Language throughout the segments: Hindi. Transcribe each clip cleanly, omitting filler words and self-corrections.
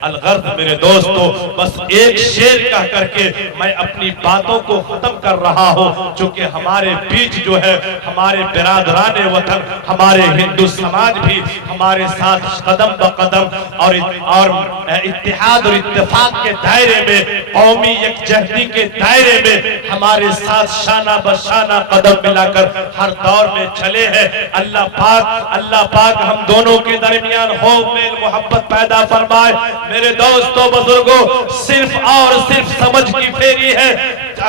अलगर्द मेरे दोस्तों, बस एक शेर कह करके मैं अपनी बातों को खत्म कर रहा हूँ, क्योंकि हमारे बीच जो है हमारे बिरादरान वतन, हमारे हिंदू समाज भी हमारे साथ कदम ब कदम और इत्तेहाद और इत्तेफाक के दायरे में, कौमी यकजहती के दायरे में हमारे साथ शाना बशाना कदम मिलाकर हर दौर में चले हैं। अल्लाह पाक हम दोनों के दरमियान हो मेल मोहब्बत पैदा फरमाए। मेरे दोस्तों बुजुर्गों, सिर्फ और सिर्फ समझ की फेरी है।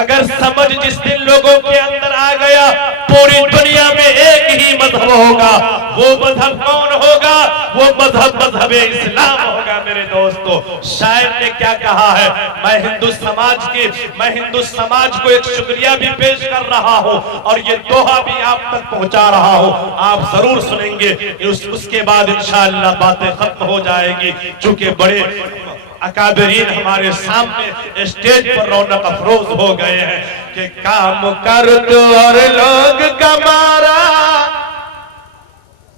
अगर समझ जिस दिन लोगों के अंदर आ गया, पूरी दुनिया में एक ही मजहब होगा। वो मजहब कौन होगा? वो मजहब इस्लाम होगा। मेरे दोस्तों, शायर ने क्या कहा है? मैं हिंदू समाज को एक शुक्रिया भी पेश कर रहा हूँ और ये दोहा भी आप तक पहुंचा रहा हूँ। आप जरूर सुनेंगे, उसके बाद इंशाअल्लाह बातें खत्म हो जाएगी। चूंकि बड़े अकाबरीन हमारे सामने स्टेज पर रौनक अफरोज हो गए हैं कि काम कर तो और लोग कमारा,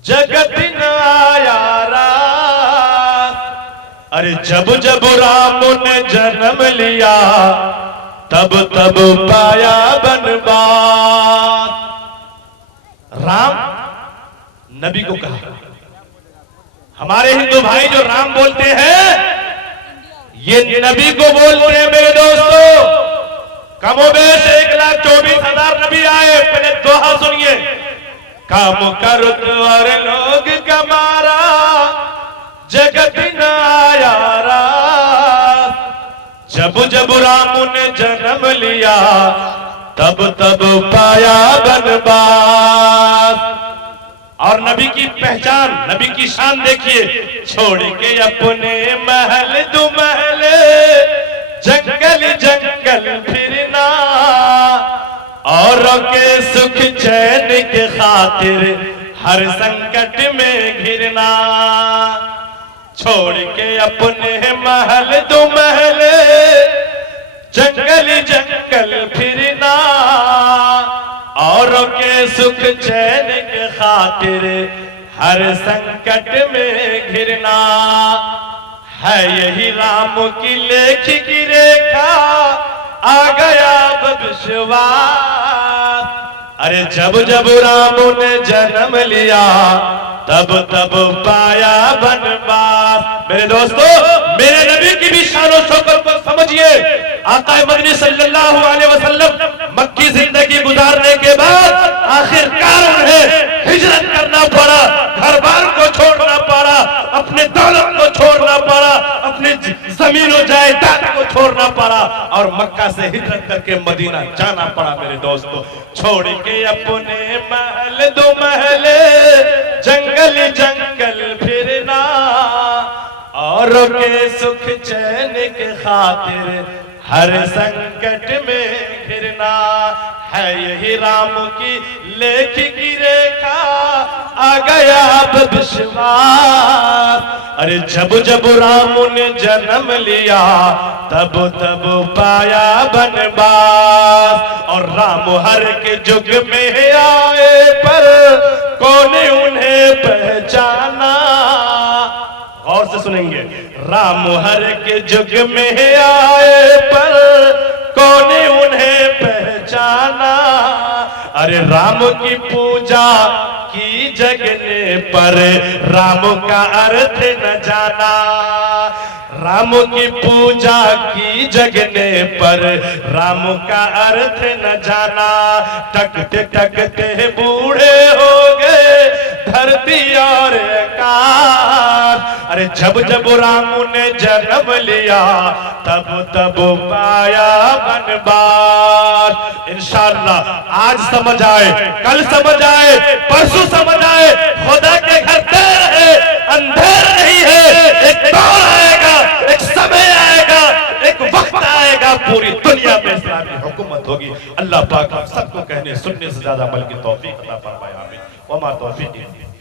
जगत न आया रात। अरे जब जब राम ने जन्म लिया, तब तब पाया बनवास। राम नबी को कहा। हमारे हिंदू भाई जो राम बोलते हैं, ये नबी को बोलते हैं। मेरे दोस्तों, कमोबेश 1,24,000 नबी आए। पहले दोहा सुनिए। काम कर और लोग कमारा, जगत न आया रात। जब जब राम ने जन्म लिया, तब तब पाया बनवास। और नबी की पहचान, नबी की शान देखिए। छोड़ के अपने महल दो महल, जंगल जंगल फिरना, और के सुख चैन के खातिर हर संकट में घिरना। छोड़ के अपने महल दो महल, जंगल जंगल फिरना, और के सुख चैन के खातिर हर संकट में घिरना। है यही राम की लेख की रेखा, आ गया विश्वास। अरे जब जब राम ने जन्म लिया, तब तब पाया बनवास। मेरे दोस्तों, मेरे नबी की भी शान और शौकत को समझिए। आका मदनी सल्लल्लाहु अलैहि वसल्लम मक्की जिंदगी गुजारने के बाद आखिरकार उन्हें हिजरत करना पड़ा, घर बार को छोड़ना पड़ा, अपने दौलत को छोड़ना पड़ा, अपने जमीन और जायदाद को छोड़ना पड़ा और मक्का से हिजरत करके मदीना जाना पड़ा। मेरे दोस्तों, छोड़ के अपने महल दो महल, जंगल जंगल फिरना, और के सुख चैन के खातिर हर संकट में घिरना। है यही राम की लेख की रेखा, आ गया अब विश्वास। अरे जब जब राम ने जन्म लिया, तब तब पाया बनवास। और राम हर के जुग में आए, पर कौन उन्हें पहचाना। गौर से सुनेंगे। राम हर के जुग में आए, पर कौन उन्हें पहचाना। अरे राम की पूजा की जगने पर राम का अर्थ न जाना। राम की पूजा की जगने पर राम का अर्थ न जाना। टकते टकते बूढ़े हो गए धरती और आकाश। अरे जब जब राम ने जन्म लिया, तब तब पाया बनवास। इंशाअल्लाह आज समझ आए, कल समझ आए, परसों समझ आए। खुदा के घर देर है, अंधेर नहीं है। एक दौर आएगा, एक समय आएगा, एक वक्त आएगा, पूरी दुनिया में इस्लामी हुकूमत होगी। अल्लाह पाक हम सबको कहने सुनने से ज्यादा अमल की तौफीक अता फरमाए। आमीन। वमा तौफीक